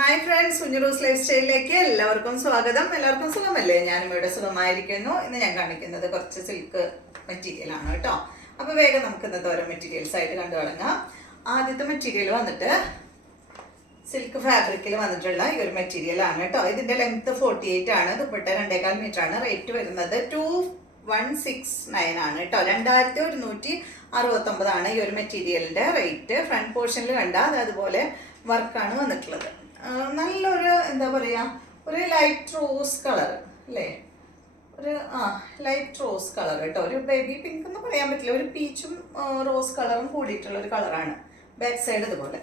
Hi friends, കുഞ്ഞുറൂസ് life സ്റ്റൈലിലേക്ക് എല്ലാവർക്കും സ്വാഗതം. എല്ലാവർക്കും സുഖമല്ലേ? ഞാനും ഇവിടെ സുഖമായിരിക്കുന്നു. ഇന്ന് ഞാൻ കാണിക്കുന്നത് കുറച്ച് സിൽക്ക് മെറ്റീരിയൽ ആണ് കേട്ടോ. അപ്പോൾ വേഗം നമുക്ക് ഇന്നത്തെ ഓരോ മെറ്റീരിയൽസ് ആയിട്ട് കണ്ടു തുടങ്ങാം. ആദ്യത്തെ മെറ്റീരിയൽ വന്നിട്ട് സിൽക്ക് ഫാബ്രിക്കിൽ വന്നിട്ടുള്ള ഈ ഒരു മെറ്റീരിയൽ ആണ് കേട്ടോ. ഇതിന്റെ ലെങ്ത് 48 ആണ്. ദുപ്പട്ട 2.25 മീറ്റർ ആണ്. റേറ്റ് വരുന്നത് 2169 ആണ് കേട്ടോ. 2169 ആണ് ഈ ഒരു മെറ്റീരിയലിന്റെ റേറ്റ്. ഫ്രണ്ട് പോർഷനിൽ കണ്ട അതുപോലെ വർക്കാണ് വന്നിട്ടുള്ളത്. നല്ലൊരു എന്താ പറയുക, ഒരു ലൈറ്റ് റോസ് കളർ അല്ലേ, ഒരു ലൈറ്റ് റോസ് കളർ കേട്ടോ. ഒരു ബേബി പിങ്ക് എന്ന് പറയാൻ പറ്റില്ല, ഒരു പീച്ചും റോസ് കളറും കൂടിയിട്ടുള്ള ഒരു കളറാണ്. ബാക്ക് സൈഡ് ഇതുപോലെ.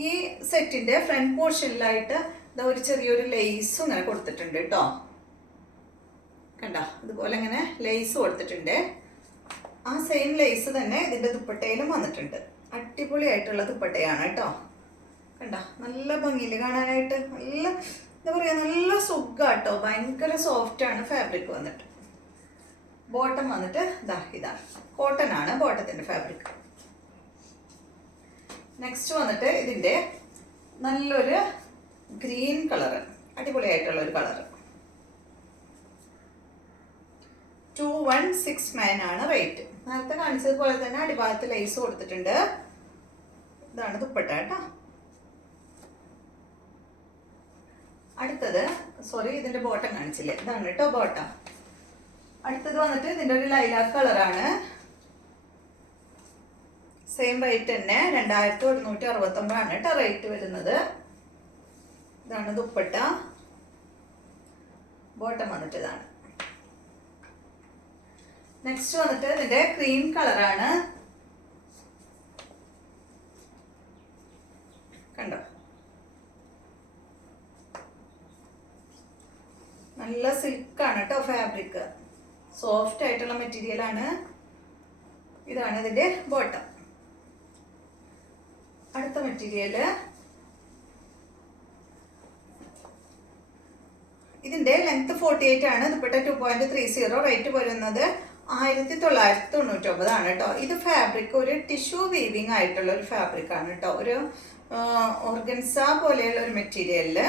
ഈ സെറ്റിന്റെ ഫ്രണ്ട് പോർഷനിലായിട്ട് ഇതാ ഒരു ചെറിയൊരു ലേസും ഇങ്ങനെ കൊടുത്തിട്ടുണ്ട് കേട്ടോ. കണ്ട അതുപോലെ ഇങ്ങനെ ലേസ് കൊടുത്തിട്ടുണ്ട്. ആ സെയിം ലേസ് തന്നെ ഇതിന്റെ ദുപ്പട്ടയിലും വന്നിട്ടുണ്ട്. അടിപൊളിയായിട്ടുള്ള ദുപ്പട്ടയാണ് കേട്ടോ. കണ്ട നല്ല ഭംഗിയിൽ കാണാനായിട്ട്, നല്ല എന്താ പറയുക, നല്ല സുഖാട്ടോ. ഭയങ്കര സോഫ്റ്റ് ആണ് ഫാബ്രിക് വന്നിട്ട്. ബോട്ടം വന്നിട്ട് ഇതാണ് കോട്ടൺ ആണ് ബോട്ടത്തിന്റെ ഫാബ്രിക്. നെക്സ്റ്റ് വന്നിട്ട് ഇതിന്റെ നല്ലൊരു ഗ്രീൻ കളർ, അടിപൊളിയായിട്ടുള്ള ഒരു കളർ. 2169 ആണ് റേറ്റ്. നേരത്തെ കാണിച്ചതുപോലെ തന്നെ അടിഭാഗത്ത് ലേസ് കൊടുത്തിട്ടുണ്ട്. ഇതാണ് ദുപ്പട്ട കേട്ടോ. അടുത്തത് ഇതിന്റെ ബോട്ടം കാണിച്ചില്ലേ, ഇതാണ് കേട്ടോ ബോട്ടം. അടുത്തത് വന്നിട്ട് ഇതിന്റെ ഒരു ലൈലാക്ക് കളറാണ്. സെയിം റേറ്റ് തന്നെ 2169 ആണ് കേട്ടോ റേറ്റ് വരുന്നത്. ഇതാണ് ദുപ്പട്ട. ബോട്ടം വന്നിട്ട് ഇതാണ്. നെക്സ്റ്റ് വന്നിട്ട് ഇതിന്റെ ക്രീം കളറാണ്. കണ്ടോ, നല്ല സിൽക്കാണ് കേട്ടോ ഫാബ്രിക്. സോഫ്റ്റ് ആയിട്ടുള്ള മെറ്റീരിയൽ ആണ്. ഇതാണ് ഇതിന്റെ ബോട്ടം. അടുത്ത മെറ്റീരിയല് ഇതിന്റെ ലെങ്ത് 48 ആണ്. ദുപ്പട്ട 2.30. റേറ്റ് വരുന്നത് 1999 ആണ് കേട്ടോ. ഇത് ഫാബ്രിക് ഒരു ടിഷ്യൂ വീവിങ് ആയിട്ടുള്ള ഒരു ഫാബ്രിക് ആണ് കേട്ടോ. ഒരു ഓർഗൻസ പോലെയുള്ള ഒരു മെറ്റീരിയലില്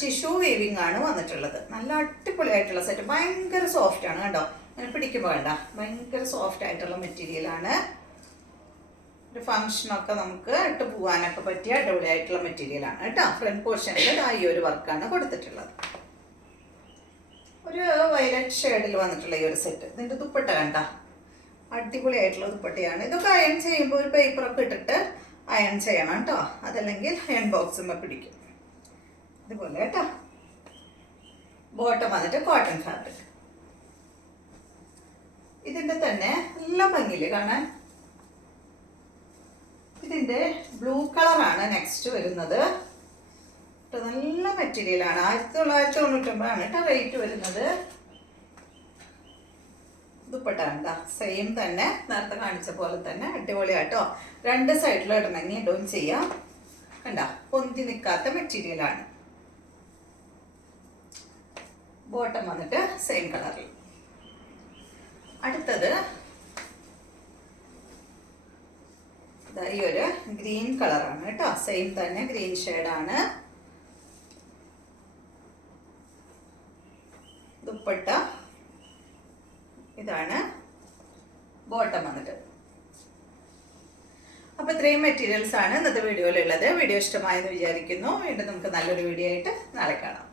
ടിഷ്യൂ വീവിങ് ആണ് വന്നിട്ടുള്ളത്. നല്ല അടിപൊളിയായിട്ടുള്ള സെറ്റ്. ഭയങ്കര സോഫ്റ്റ് ആണ് കണ്ടോ. അങ്ങനെ പിടിക്കുമ്പോൾ വേണ്ട, ഭയങ്കര സോഫ്റ്റ് ആയിട്ടുള്ള മെറ്റീരിയൽ ആണ്. ഒരു ഫംഗ്ഷനൊക്കെ നമുക്ക് ഇട്ട് പോകാനൊക്കെ പറ്റിയ അടിപൊളിയായിട്ടുള്ള മെറ്റീരിയൽ ആണ് കേട്ടോ. ഫ്രണ്ട് പോർഷനിൽ ഈ ഒരു വർക്കാണ് കൊടുത്തിട്ടുള്ളത്. ഒരു വയലറ്റ് ഷെയ്ഡിൽ വന്നിട്ടുള്ള ഈ ഒരു സെറ്റ്. ഇതിന്റെ ദുപ്പട്ട കണ്ട അടിപൊളിയായിട്ടുള്ള ദുപ്പട്ടയാണ്. ഇതൊക്കെ അയൺ ചെയ്യുമ്പോൾ ഒരു പേപ്പറൊക്കെ ഇട്ടിട്ട് അയൺ ചെയ്യണം കേട്ടോ. അതല്ലെങ്കിൽ അയൺ ബോക്സുമ്പോൾ പിടിക്കും. ഇതുപോലെ കേട്ടോ. ബോട്ടം വന്നിട്ട് കോട്ടൺ ഫാബ്രിക്. ഇതിന്റെ തന്നെ നല്ല ഭംഗിയില് കാണാൻ. ഇതിന്റെ ബ്ലൂ കളറാണ് നെക്സ്റ്റ് വരുന്നത്. നല്ല മെറ്റീരിയൽ ആണ്. 1999 ആണ് കേട്ടോ റേറ്റ് വരുന്നത്. ദുപ്പട്ട കണ്ട സെയിം തന്നെ, നേരത്തെ കാണിച്ച പോലെ തന്നെ അടിപൊളിയാട്ടോ. രണ്ട് സൈഡിലും ഇടണമെങ്കിൽ ഇടുകയും ചെയ്യാം. കണ്ട പൊന്തി നിൽക്കാത്ത മെറ്റീരിയൽ ആണ്. ബോട്ടം വന്നിട്ട് സെയിം കളറിൽ. അടുത്തത് ഈ ഒരു ഗ്രീൻ കളറാണ് കേട്ടോ. സെയിം തന്നെ ഗ്രീൻ ഷെയ്ഡാണ്. ദുപ്പട്ട ഇതാണ്. ബോട്ടം വന്നിട്ട്. അപ്പൊ ഇത്രയും മെറ്റീരിയൽസ് ആണ് ഇന്നത്തെ വീഡിയോയിലുള്ളത്. വീഡിയോ ഇഷ്ടമായെന്ന് വിചാരിക്കുന്നു. വീണ്ടും നമുക്ക് നല്ലൊരു വീഡിയോ ആയിട്ട് നാളെ കാണാം.